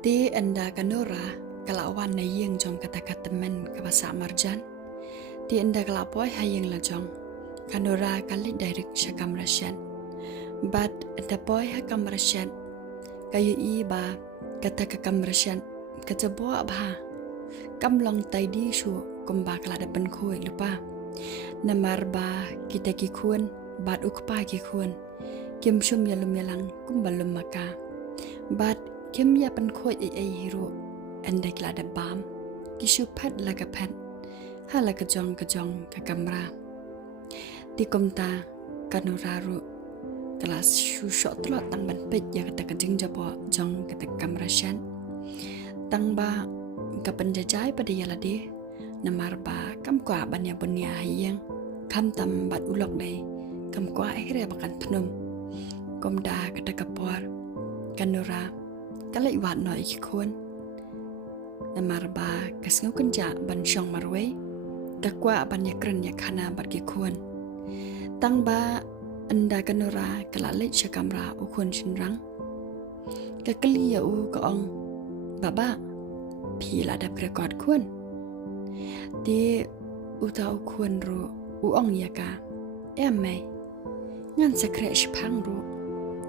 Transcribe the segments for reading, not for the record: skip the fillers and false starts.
Ti anda kanora kalawan na yeng jong kata-kata men kabasa marjan. Ti anda kalapoy hayeng la jong. Kanora kali direct siya kamrasyan. But anda poy ha kamrasyan. Kayo iba kata kakamrasyan. Katabuwa ba? Kamlong tay di syu kumba kalada benkuy lupa. Namar ba kita kikun bat ukpa kikun. Kim syum yalum yalang kumbalum maka. But Kim ya pen khoi ai hero anda klada bam kishu phat la ka phat hala ka jong ka kamra ti komta kanuraru kelas shu shot lo tang ban pet ya kata ka jing jabo jong kata kamra shan tang ba ka penjajai pada ya lade namar ba kam kwa banya bunya hayang kam tam bat ulok dai kam kwa akhirnya bakan pnum komda kata kapor kanura kalai wat noi kikun namar ba kasngu kenja ban syong marwe kakwa ban yakren yakhana bat kikun tang ba anda kanora kalalai syakamra ukun shinrang kakali ya u kaong baba pila da rekod kun di uta ukun ru uong yaka mai ngan sakre shpang ru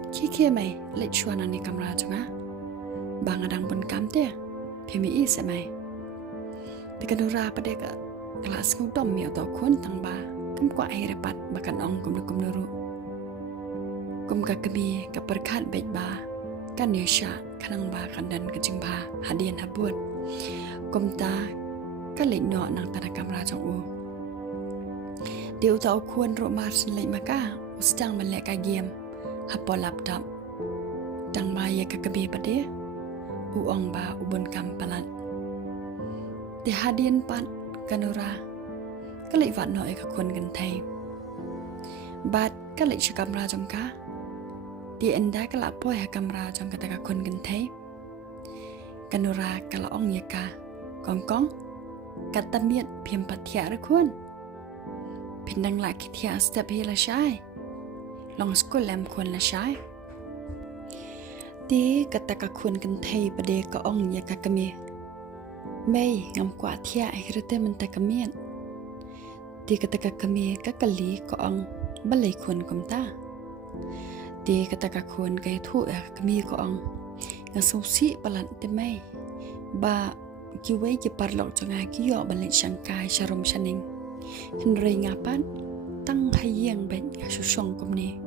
kike mai lech shwana ni kamra chunga bang adang pun kamte PMI semai tekanura pada ke kelas ngudom mi atau kun tang ba kum kwa ai repat bakan ong kum nuru kum ka kemi ka perkat baik ba kan yesha kanang ba kandan kejing ba hadian habut kum ta kalik no nang tara kamera jong u dia utau kun ro mars lai maka ustang melek ka game hapo laptop tang ba ya ka kemi pada uong ba ubun kampalan ti hadian pat kanura kalai vat noi ka kun gan thai bat kalai cha kamera jong ka ti enda kala poi ha kamera jong ka kun gan thai kanura kala ong ya ka kong kata miet phim pathya ra kun pindang la ki thia step hi la shai long school lam kun la shai ti kata ka kun kan thai pade ka ong ya ka kami mai ngam kwa thia hirte man ta kamian ti kata ka kami ka kali ka ong balai kun kumta ti kata ka kun kai thu ya kami ka ong nga so si palan te mai ba ki wei ki parlok changa ki yo balai shangkai sharum shaning hinrei ngapan tang hayeng ben ga su shong kumni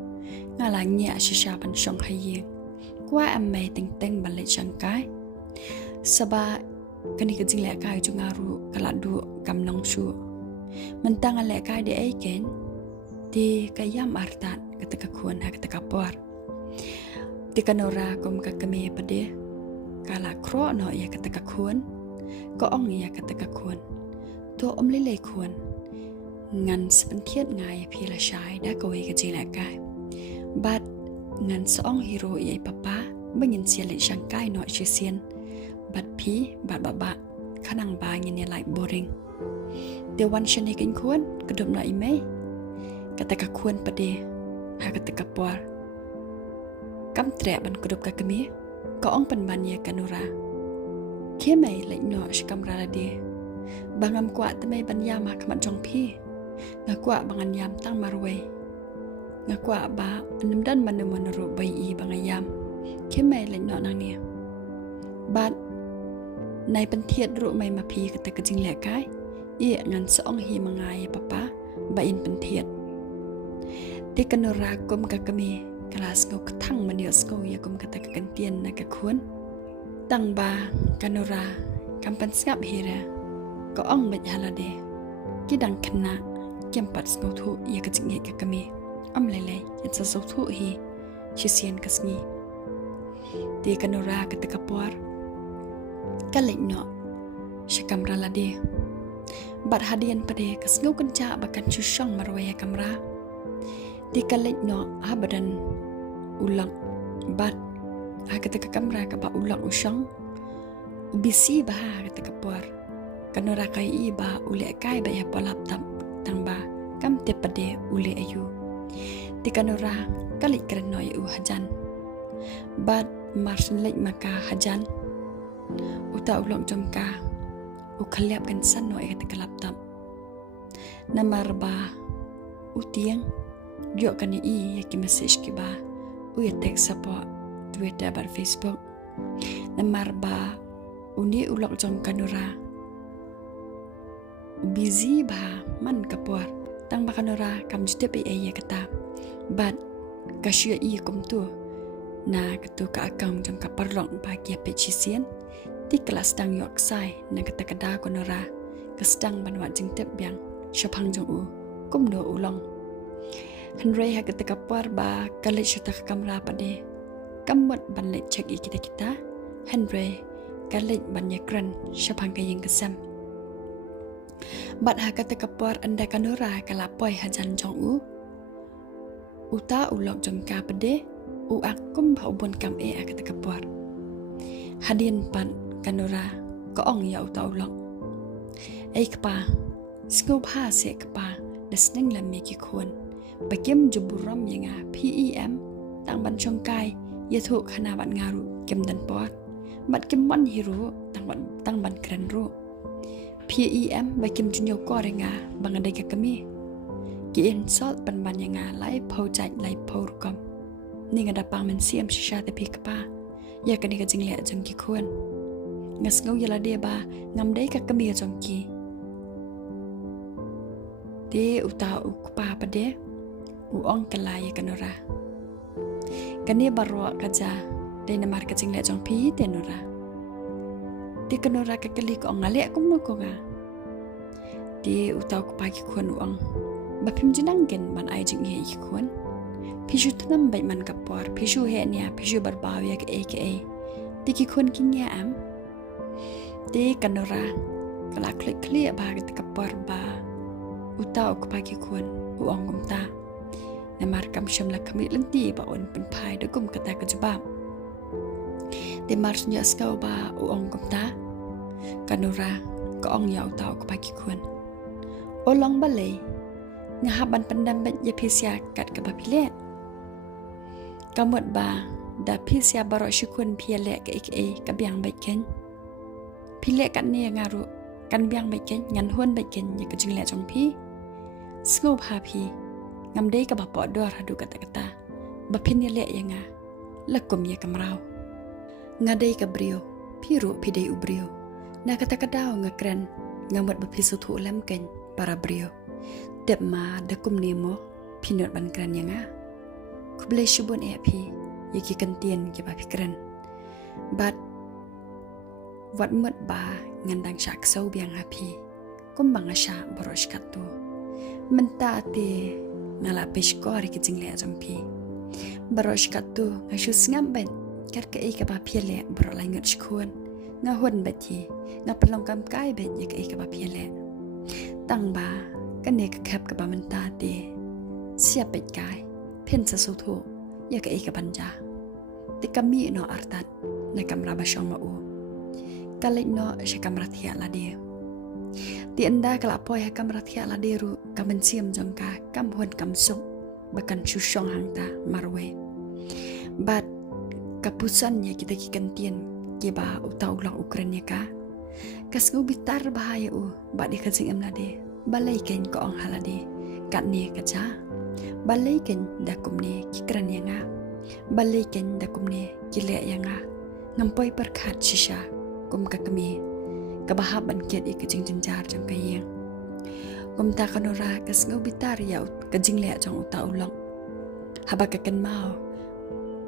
nga la nya shisha ban shong hayeng qua mai ting balai shangkai saba kani ka jing le kai chungaru kala du kamnong shu mentang le kai de ai ken ti kayam artat ketika kun ha ketika por ti kanora kum ka kame pade kala kro no ya ketika kun ko ong ya ketika kun to le le kun ngan spentiet ngai phi la shai da ko ka jing le kai but ngan song hero yai papa bangin sia le shangkai no chisian bat phi bat baba khanang ba ngin like boring the one shane kin kun kedom na ime kata ka kun pade ha kata ka por kam tre ban kedop ka kemi ko ong pan ban ya kanura ke mai le no shkamra la de bangam kwa te mai ban yam ha kaman jong phi na kwa bangan yam tang marwe ngakwa ba namdan manamanaru bai i bangayam kemai le no nang ni bat nai pentiet ru mai ma phi ka ta ka jing le kai i ngan song hi mangai papa ba in pentiet te kanora kum ka kami kelas ngok thang manios ko ya kum ka ta ka kantien na ka khun tang ba kanora kampan skap hira ko ong bet halade kidang khna kempat sko thu ya ka jing ka kami lele it's a so thu hi chisian kasni ti kanora ketika por kalai no shakamra lade bat hadian pade kasngu kenca bakan chushong marwaya kamra ti kalai no abadan ulang bat ketika kamra ka ba ulang usong ubisi bah ketika por kanora kai iba ule kai ba ya polap tam tangba kam te pade ule ayu ti kanora kali kren noi u hajan bat marsin lek maka hajan uta ulong jomka ukhaliap kan sanno kata kalaptap namar ba utiang yo kan i yaki message ki ba uya text support Twitter bar Facebook namar ba uni ulok jomka nura busy ba man kapor tang bakanora kam jite pe ya kata but kasya i kum tu na ketu ka account jam ka perlong ba kia pechisian ti kelas dang yok sai na kata kada konora kasdang banwat jing tep biang shapang jong u kum do ulong henry ha kata kapar ba kale shata kamra pade kamot banle check i kita henry kale banyakran shapang kayeng kesam bat ha kata kapar anda kanora kalapoi hajan jong u uta ulok jom ka pede uak kum ba ubon kam kata kapar hadin pan kanora ko ong ya uta ulok kpa scope ha se kpa desning lam me ki khon bakem juburam yanga PEM tang ban chong kai yathu khana ban ngaru kem dan pot bat kem ban hiru tang ban kran ru PEM bakem junyo ko renga bangade ka kami ki insult ban yanga lai phau chai lai phau kom ni ngada pang men siam shisha te pikpa ya kani ka jingle jong ki khon ngas ngau yala de ba ngam dei ka kami jong ki de uta ukpa pade u ong kala ya kanora kani barwa kaja de na mar ka jingle jong pi te nora de kanora ka kali ko ngale kum no ko ga de uta ukpa ki khon u ong ba phim jinang gen ban ai jing he ki khon pishu tnam bai man kapor pishu he nia pishu barbaw ya ke aka tiki khon kinya am de kanora kala klik klia ba ke kapor ba uta ok pa ki khon u ongom ta na mar kam sham la kami lenti ba on pen phai de kum kata ka jaba de mar nya skau ba u ongom ta kanora ko ong ya uta ok pa ki khon olong balai ngahaban pandam bet ya pisya kat ka bapile kamot ba da pisya baro shukun piale ka ka biang bet ken pile kan ne ngaru kan biang bet ken ngan hon bet ken ya ka jingle jong pi sngop ha pi ngam dei ka ba po dor hadu kata kata ba pin le yanga lakum ya kamrau ngadei ka brio piru pidei ubrio na kata kadao ngakren ngamot ba pisu thu lam ken para brio dep ma da kum nemo pinot ban kran yanga kuble shubon pi yaki kantien ki ba pikran but wat mut ba ngandang syak sau biang happy kum bang asha borosh katu menta te ngala peshkori ki jingle jampi borosh katu ngashu sngam ben kar ka ka ba piele bro langut shkon nga hon bati nga pelong kam kai ben yak ka ba piele tang ba kan ne ka khap ka ba menta te sia pet kai pen sa so tho ya ka banja te kami no artat na kamra ba shong ma u kalek no she kamra thia la de ti anda kala po ya kamra thia la de ru kamen siam jong ka kam hon kam suk bakan chu shong hang ta marwe but kapusan ya kita ki kantien ki ba utau lang ukraine ka kasgu bitar bahaya u ba de khasing am la de balai ken ko ong halade kat ne ka cha balai ken da kumne ki kran yanga balai ken da kumne ki le yanga ngampoi perkhat shisha kum ka kami ka bahab ban ket ik jing jar jang kayeng kum ta kanora kas ngau bitar ya ka jing le jang uta ulong haba ka kan mau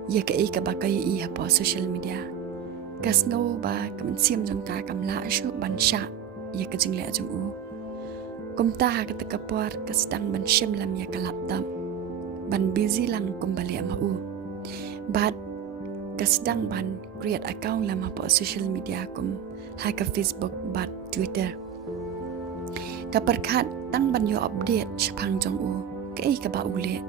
ya ka ba kai i ha po social media kas ngau ba kam siam jang ka kam la shu ban sha ya ka jing le jang u kum ta ha ka ta kapor kas dang ban shem lam ya ka laptop ban busy lang kumbali ama u but kasdang ban create account lama po social media kum ha ka Facebook but Twitter ka perkhat tang ban yo update chapang jong u kai ka ba ule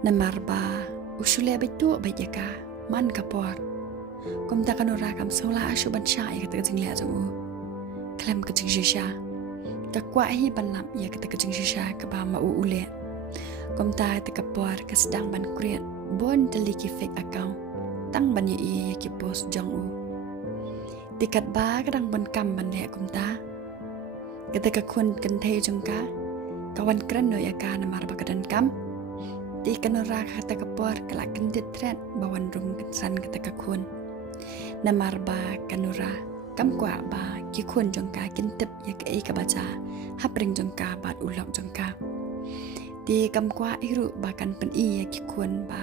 namar ba usule betu bejaka man ka por kum ta kanora kam sola ashu ban sha ya ka jing le jong u klam ka jing sha ka kwa hi ban lam ya ka jing sha ka ba ma u ule kum ta ka por kasdang ban create bon deliki fake account tang ban ye ki post jong u tikat ba kadang bon kam ban le kum ta ketika kun kan thei jongka kawan kran no yaka na mar bakadan kam ti kan ra kata kapor kala kan ditret bawan rum kan san ketika kun na mar ba kanura kam kwa ba ki kun jongka kin tep yak ei ka baca hapring jongka bat ulok jongka ti kam kwa iru ba kan pen i yak ki kun ba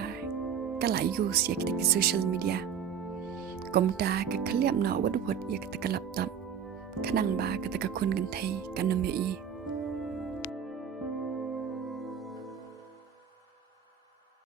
kala use yak di social media komta ka khaliam na wad wad yak ta kalap tam khanang ba ka ta kun kan thei kan no mi